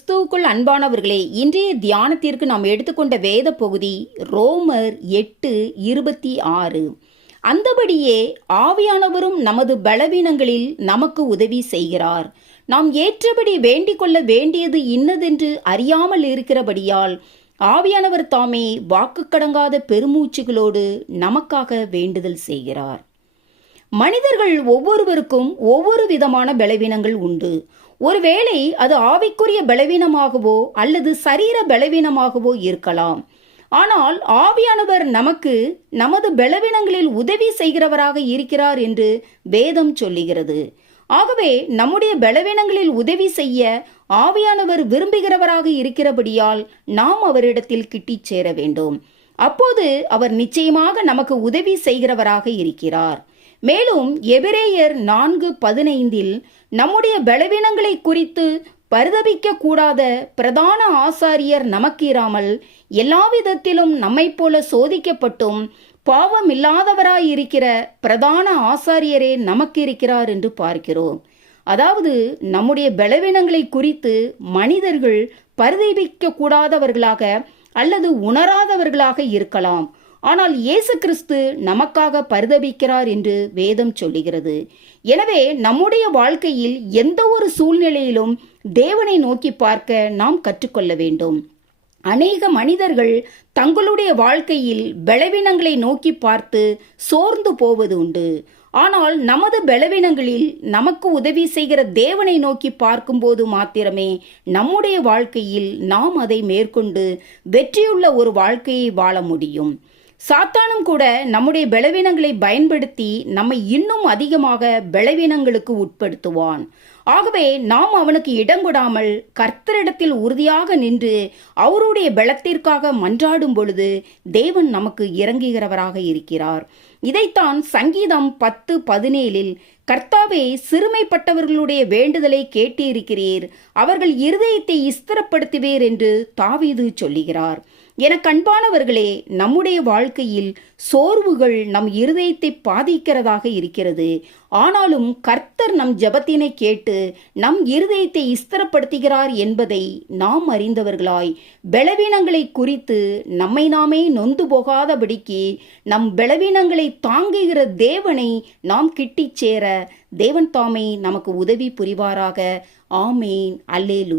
கிறிஸ்துவுக்குள் அன்பானவர்களே, இன்றைய தியானத்திற்கு நாம் எடுத்துக்கொண்ட வேத பகுதி ரோமர் 8:26. அந்தபடியே ஆவியானவரும் நமது பலவீனங்களில் நமக்கு உதவி செய்கிறார். நாம் ஏற்றபடி வேண்டிக் கொள்ள வேண்டியது இன்னதென்று அறியாமல் இருக்கிறபடியால் ஆவியானவர் தாமே வாக்குக்கடங்காத பெருமூச்சுகளோடு நமக்காக வேண்டுதல் செய்கிறார். மனிதர்கள் ஒவ்வொருவருக்கும் ஒவ்வொரு விதமான பலவீனங்கள் உண்டு. ஒருவேளை அது ஆவிக்குரிய பலவீனமாகவோ அல்லது சரீர பலவீனமாகவோ இருக்கலாம். ஆனால் ஆவியானவர் நமக்கு நமது பலவீனங்களில் உதவி செய்கிறவராக இருக்கிறார் என்று வேதம் சொல்லுகிறது. ஆகவே நம்முடைய பலவீனங்களில் உதவி செய்ய ஆவியானவர் விரும்புகிறவராக இருக்கிறபடியால் நாம் அவரிடத்தில் கிட்டிச் சேர வேண்டும். அப்போது அவர் நிச்சயமாக நமக்கு உதவி செய்கிறவராக இருக்கிறார். மேலும் எபிரேயர் 4:15 நம்முடைய பலவீனங்களை குறித்து பரிதபிக்க கூடாத பிரதான ஆசாரியர் நமக்கிராமல் எல்லாவிதத்திலும் நம்மை போல சோதிக்கப்பட்டும் பாவமில்லாதவராயிருக்கிற பிரதான ஆசாரியரே நமக்கு இருக்கிறார் என்று பார்க்கிறோம். அதாவது நம்முடைய பலவீனங்களை குறித்து மனிதர்கள் பரிதபிக்க கூடாதவர்களாக அல்லது உணராதவர்களாக இருக்கலாம். ஆனால் இயேசு கிறிஸ்து நமக்காக பரிதபிக்கிறார் என்று வேதம் சொல்லுகிறது. எனவே நம்முடைய வாழ்க்கையில் எந்த ஒரு சூழ்நிலையிலும் தேவனை நோக்கி பார்க்க நாம் கற்றுக்கொள்ள வேண்டும். அநேக மனிதர்கள் தங்களுடைய வாழ்க்கையில் பலவீனங்களை நோக்கி பார்த்து சோர்ந்து போவது உண்டு. ஆனால் நமது பலவீனங்களில் நமக்கு உதவி செய்கிற தேவனை நோக்கி பார்க்கும்போது மாத்திரமே நம்முடைய வாழ்க்கையில் நாம் அதை மேற்கொண்டு வெற்றியுள்ள ஒரு வாழ்க்கையை வாழ முடியும். சாத்தானும் கூட நம்முடைய பலவீனங்களை பயன்படுத்தி நம்மை இன்னும் அதிகமாக பலவீனங்களுக்கு உட்படுத்துவான். ஆகவே நாம் அவனுக்கு இடம் கொடாமல் கர்த்தரிடத்தில் உறுதியாக நின்று அவருடைய பலத்திற்காக மன்றாடும் பொழுது தேவன் நமக்கு இறங்குகிறவராக இருக்கிறார். இதைத்தான் சங்கீதம் 10:17 கர்த்தாவே, சிறுமைப்பட்டவர்களுடைய வேண்டுதலை கேட்டிருக்கிறீர், அவர்கள் இருதயத்தை ஸ்திரப்படுத்துவீர் என்று தாவீது சொல்லுகிறார். எனக்கு அன்பானவர்களே, நம்முடைய வாழ்க்கையில் சோர்வுகள் நம் இருதயத்தை பாதிக்கிறதாக இருக்கிறது. ஆனாலும் கர்த்தர் நம் ஜெபத்தினை கேட்டு நம் இருதயத்தை ஸ்திரப்படுத்துகிறார் என்பதை நாம் அறிந்தவர்களாய் பலவீனங்களை குறித்து நம்மை நாமே நொந்து போகாதபடிக்கு நம் பலவீனங்களை தாங்குகிற தேவனை நாம் கிட்டிச் சேர தேவன் தாமே நமக்கு உதவி புரிவாராக. ஆமேன். அல்லேலூயா.